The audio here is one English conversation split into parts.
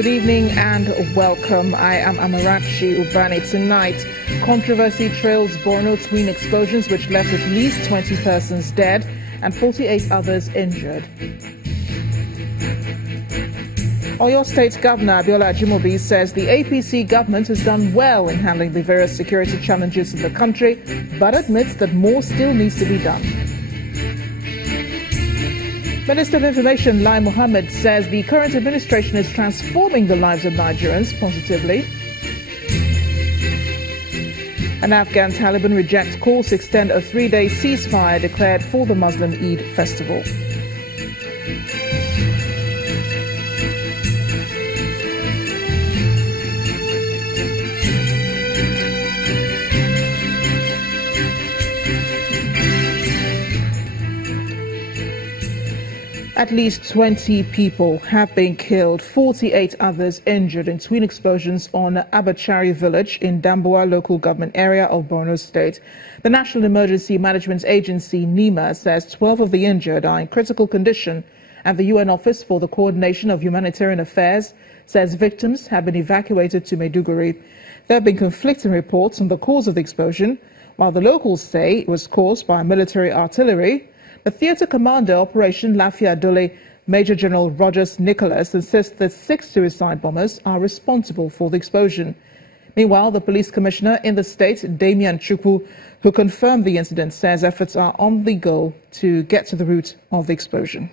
Good evening and welcome. I am Amarachi Ubani. Tonight, controversy trails Borno twin explosions which left at least 20 persons dead and 48 others injured. Oyo State Governor Abiola Ajimobi says the APC government has done well in handling the various security challenges in the country, but admits that more still needs to be done. Minister of Information Lai Mohammed says the current administration is transforming the lives of Nigerians positively. An Afghan Taliban rejects calls to extend a 3-day ceasefire declared for the Muslim Eid festival. At least 20 people have been killed, 48 others injured in twin explosions on Abachari village in Damboa local government area of Borno State. The National Emergency Management Agency, NEMA, says 12 of the injured are in critical condition, and the UN Office for the Coordination of Humanitarian Affairs says victims have been evacuated to Maiduguri. There have been conflicting reports on the cause of the explosion, while the locals say it was caused by military artillery. The theatre commander, Operation Lafia Dole, Major General Rogers Nicholas, insists that 6 suicide bombers are responsible for the explosion. Meanwhile, the police commissioner in the state, Damian Chukwu, who confirmed the incident, says efforts are on the go to get to the root of the explosion.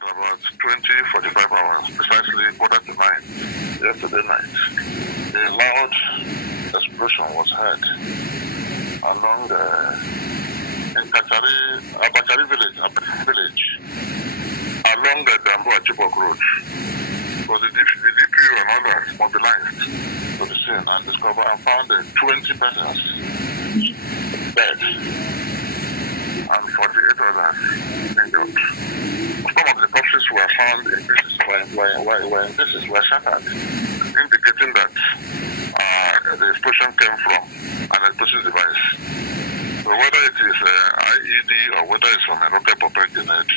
About 20-45 hours, precisely 8:45 yesterday night, a loud explosion was heard along the Abachari village, along the Damboa road. Because the DPU and others mobilized to the scene and discovered and found 20 persons dead and 48 others injured. Some of the corpses were found in pieces, were shattered, indicating that the explosion came from an explosive device. So whether it is IED or whether it's from a rocket propelled grenade,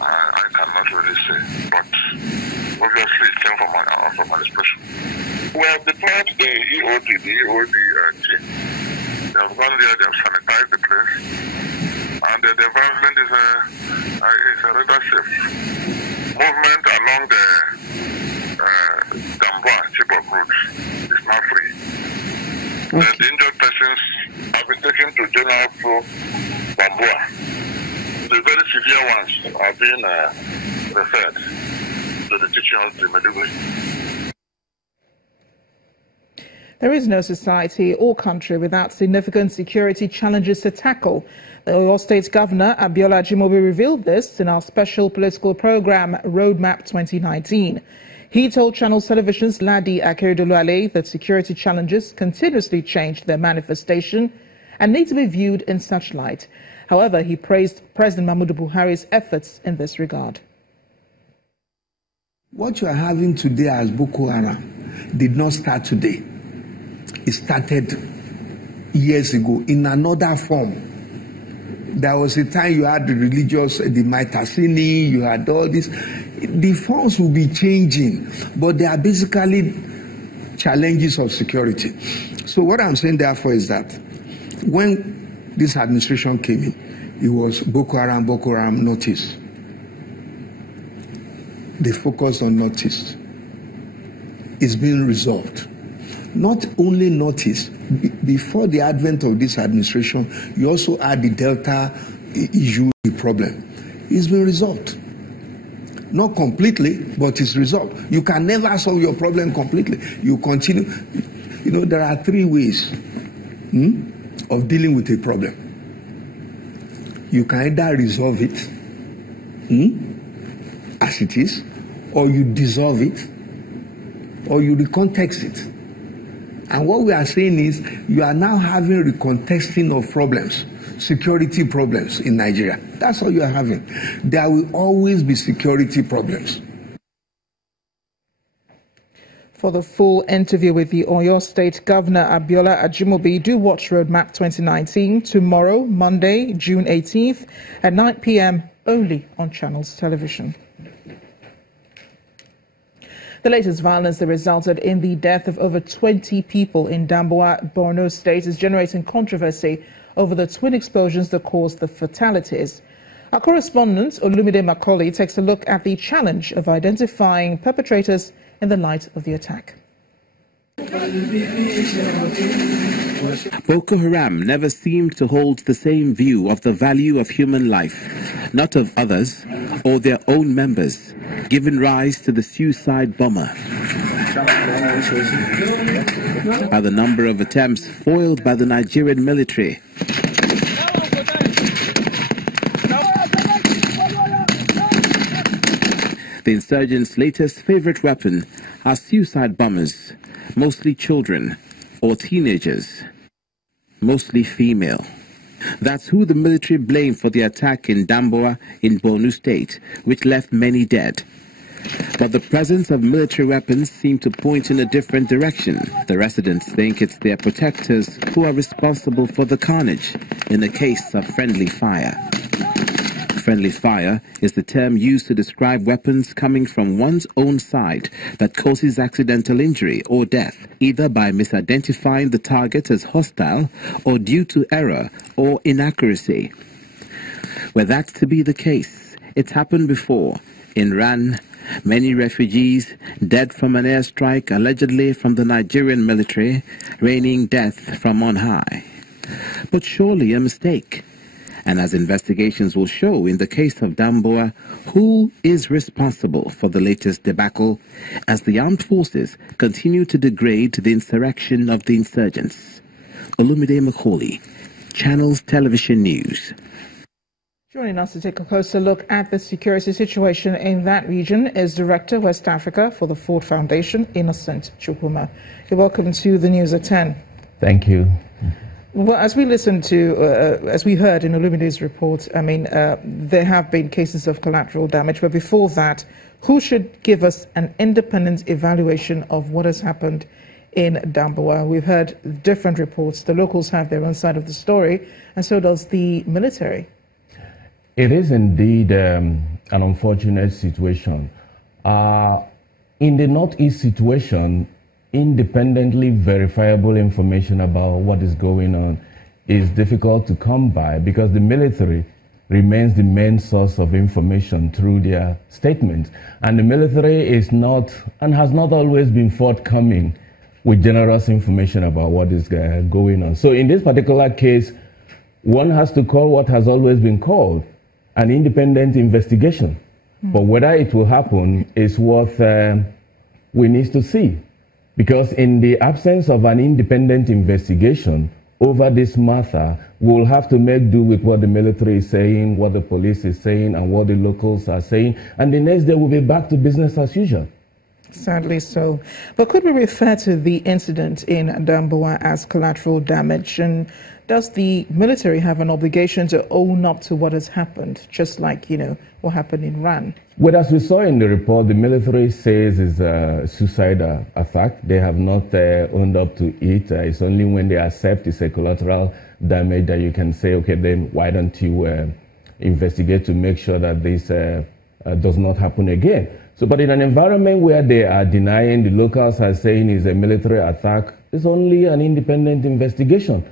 I cannot really say. But obviously it came from an explosion. We have deployed the EOD team. They have gone there, they have sanitized the place, and the environment is rather safe. Movement along the Damboa road is now free. Okay. The injured persons have been taken to General Pro Damboa. The very severe ones are being referred to the teaching hospital Maiduguri. There is no society or country without significant security challenges to tackle. The Oyo State Governor Abiola Ajimobi revealed this in our special political program, Roadmap 2019. He told Channel Television's Ladi Akeredoluale that security challenges continuously change their manifestation and need to be viewed in such light. However, he praised President Muhammadu Buhari's efforts in this regard. What you are having today as Boko Haram did not start today. It started years ago in another form. There was a time you had the religious, the Maitasini, you had all this. The forms will be changing, but they are basically challenges of security. So what I'm saying therefore is that when this administration came in, it was Boko Haram, Northeast. They focused on Northeast. It's been resolved. Not only Northeast, before the advent of this administration, you also had the Delta issue, the problem. It's been resolved. Not completely, but it's resolved. You can never solve your problem completely. You continue. You know, there are 3 ways of dealing with a problem. You can either resolve it as it is, or you dissolve it, or you recontext it. And what we are saying is you are now having recontexting of problems, security problems in Nigeria. That's all you are having. There will always be security problems. For the full interview with the Oyo State Governor Abiola Ajimobi, do watch Roadmap 2019 tomorrow, Monday, June 18th at 9 p.m. only on Channels Television. The latest violence that resulted in the death of over 20 people in Damboa, Borno State is generating controversy over the twin explosions that caused the fatalities. Our correspondent, Olumide Macaulay, takes a look at the challenge of identifying perpetrators in the light of the attack. Boko Haram never seemed to hold the same view of the value of human life, not of others or their own members, giving rise to the suicide bomber. By the number of attempts foiled by the Nigerian military, the insurgents' latest favorite weapon are suicide bombers, mostly children or teenagers, mostly female. That's who the military blamed for the attack in Damboa in Borno State, which left many dead. But the presence of military weapons seemed to point in a different direction. The residents think it's their protectors who are responsible for the carnage in the case of friendly fire. Friendly fire is the term used to describe weapons coming from one's own side that causes accidental injury or death, either by misidentifying the target as hostile or due to error or inaccuracy. Where that's to be the case, it's happened before. In Ran, many refugees dead from an airstrike allegedly from the Nigerian military, raining death from on high. But surely a mistake. And as investigations will show in the case of Damboa, who is responsible for the latest debacle as the armed forces continue to degrade the insurrection of the insurgents? Olumide Macaulay, Channels Television News. Joining us to take a closer look at the security situation in that region is Director West Africa for the Ford Foundation, Innocent Chukwuma. You're welcome to the news at 10. Thank you. Well, as we listened to, as we heard in Olumide's report, I mean, there have been cases of collateral damage. But before that, who should give us an independent evaluation of what has happened in Damboa? We've heard different reports. The locals have their own side of the story, and so does the military. It is indeed an unfortunate situation. In the Northeast situation, independently verifiable information about what is going on is difficult to come by because the military remains the main source of information through their statements. And the military is not and has not always been forthcoming with generous information about what is going on. So in this particular case, one has to call what has always been called an independent investigation. But whether it will happen is what we need to see. Because in the absence of an independent investigation over this matter, we'll have to make do with what the military is saying, what the police is saying, and what the locals are saying. And the next day we'll be back to business as usual. Sadly so. But could we refer to the incident in Damboa as collateral damage? And does the military have an obligation to own up to what has happened, just like, what happened in Ran? Well, as we saw in the report, the military says it's a suicide attack. They have not owned up to it. It's only when they accept it's a collateral damage that you can say, okay, then why don't you investigate to make sure that this does not happen again? So, but in an environment where they are denying, the locals are saying it's a military attack, it's only an independent investigation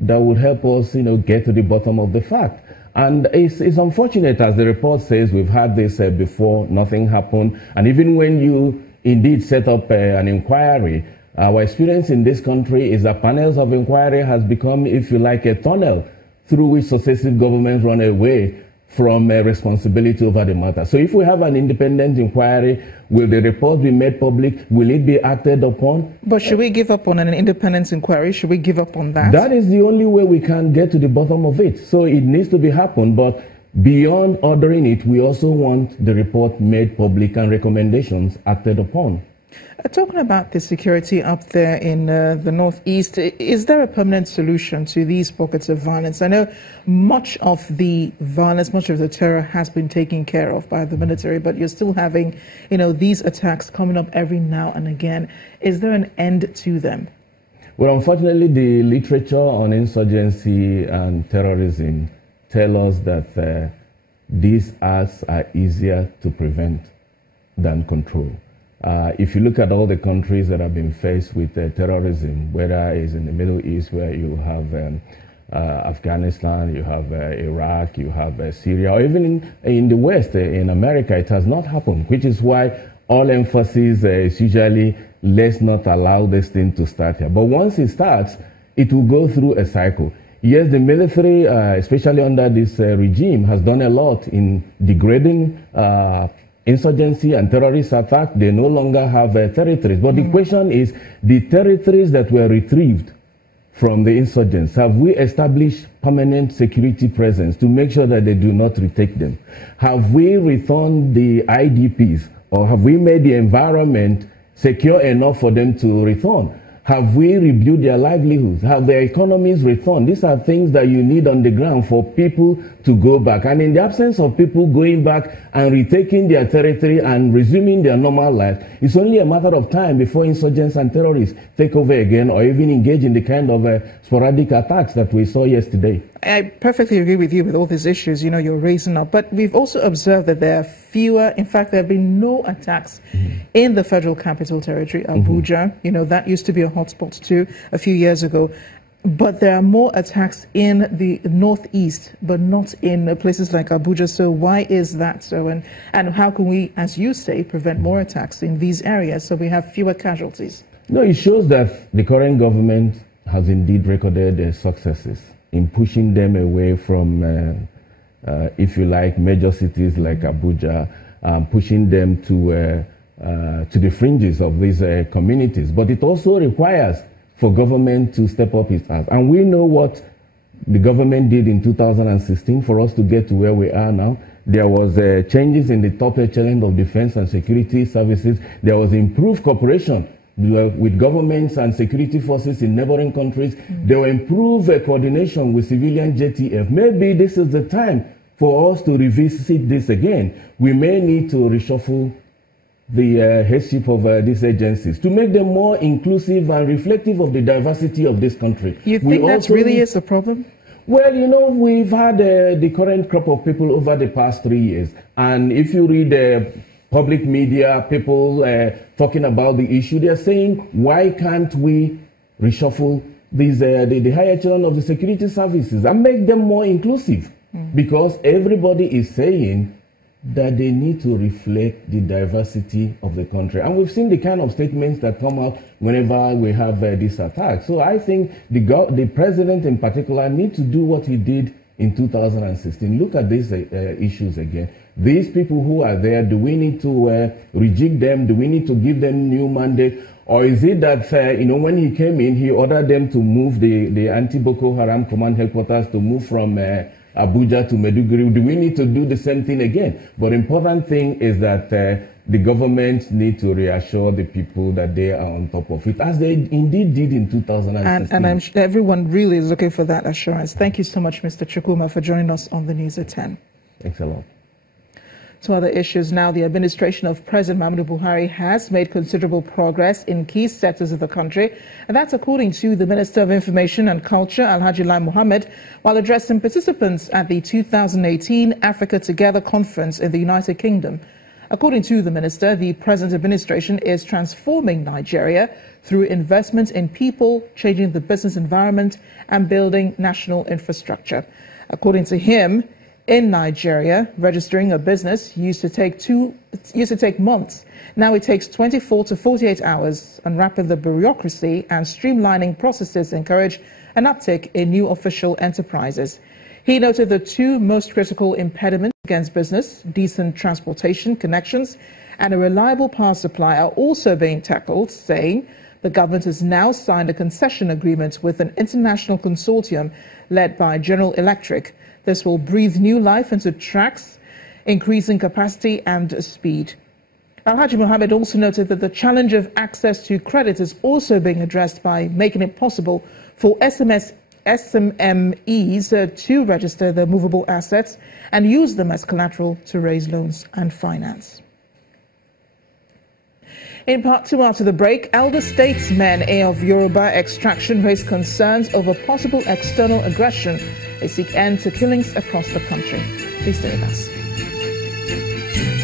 that would help us, get to the bottom of the fact. And it's unfortunate, as the report says, we've had this before, nothing happened. And even when you indeed set up an inquiry, our experience in this country is that panels of inquiry has become, if you like, a tunnel through which successive governments run away from responsibility over the matter. So if we have an independent inquiry, will the report be made public? Will it be acted upon? But should we give up on an independent inquiry? Should we give up on that? That is the only way we can get to the bottom of it. So it needs to be happen. But beyond ordering it, we also want the report made public and recommendations acted upon. Talking about the security up there in the northeast, is there a permanent solution to these pockets of violence? I know much of the violence, much of the terror has been taken care of by the military, but you're still having, these attacks coming up every now and again. Is there an end to them? Well, unfortunately, the literature on insurgency and terrorism tell us that these acts are easier to prevent than control. If you look at all the countries that have been faced with terrorism, whether it's in the Middle East where you have Afghanistan, you have Iraq, you have Syria, or even in the West, in America, it has not happened, which is why all emphasis is usually let's not allow this thing to start here. But once it starts, it will go through a cycle. Yes, the military, especially under this regime, has done a lot in degrading insurgency and terrorist attack. They no longer have territories. But the question is, the territories that were retrieved from the insurgents, have we established permanent security presence to make sure that they do not retake them? Have we returned the IDPs, or have we made the environment secure enough for them to return? Have we rebuilt their livelihoods? Have their economies returned? These are things that you need on the ground for people to go back. And in the absence of people going back and retaking their territory and resuming their normal life, it's only a matter of time before insurgents and terrorists take over again or even engage in the kind of sporadic attacks that we saw yesterday. I perfectly agree with you with all these issues, you're raising up. But we've also observed that there are fewer, in fact, there have been no attacks in the Federal Capital Territory, Abuja. That used to be a hotspot too a few years ago. But there are more attacks in the northeast, but not in places like Abuja. So why is that so? And how can we, as you say, prevent more attacks in these areas so we have fewer casualties? No, it shows that the current government has indeed recorded successes in pushing them away from, if you like, major cities like Abuja, pushing them to the fringes of these communities. But it also requires for government to step up its act. And we know what the government did in 2016 for us to get to where we are now. There was changes in the top echelon of defense and security services. There was improved cooperation with governments and security forces in neighboring countries. There were improved coordination with civilian JTF. Maybe this is the time for us to revisit this again. We may need to reshuffle the headship of these agencies to make them more inclusive and reflective of the diversity of this country. You think that really is a problem? Well, we've had the current crop of people over the past 3 years. And if you read public media, people talking about the issue, they're saying, why can't we reshuffle these, the higher echelon of the security services and make them more inclusive? Because everybody is saying that they need to reflect the diversity of the country. And we've seen the kind of statements that come out whenever we have this attack. So I think the president in particular needs to do what he did in 2016. Look at these issues again. These people who are there, do we need to rejig them? Do we need to give them new mandate? Or is it that, when he came in, he ordered them to move the anti-Boko Haram command headquarters to move from Abuja to Maiduguri? Do we need to do the same thing again? But important thing is that the government need to reassure the people that they are on top of it, as they indeed did in 2016. And I'm sure everyone really is looking for that assurance. Thank you so much, Mr. Chukwuma, for joining us on the News at 10. Thanks a lot. To other issues now, the administration of President Muhammadu Buhari has made considerable progress in key sectors of the country, and that's according to the Minister of Information and Culture, Alhaji Lai Mohammed, while addressing participants at the 2018 Africa Together conference in the United Kingdom. According to the minister, the present administration is transforming Nigeria through investment in people, changing the business environment, and building national infrastructure. According to him, in Nigeria, registering a business used to take months. Now it takes 24 to 48 hours, unwrapping the bureaucracy and streamlining processes encourage an uptick in new official enterprises. He noted the two most critical impediments against business, decent transportation connections and a reliable power supply, are also being tackled, saying the government has now signed a concession agreement with an international consortium led by General Electric. This will breathe new life into tracks, increasing capacity and speed. Alhaji Mohammed also noted that the challenge of access to credit is also being addressed by making it possible for SMEs to register their movable assets and use them as collateral to raise loans and finance. In part two, after the break, elder statesmen of Yoruba extraction raised concerns over possible external aggression. They seek end to killings across the country. Please stay with us.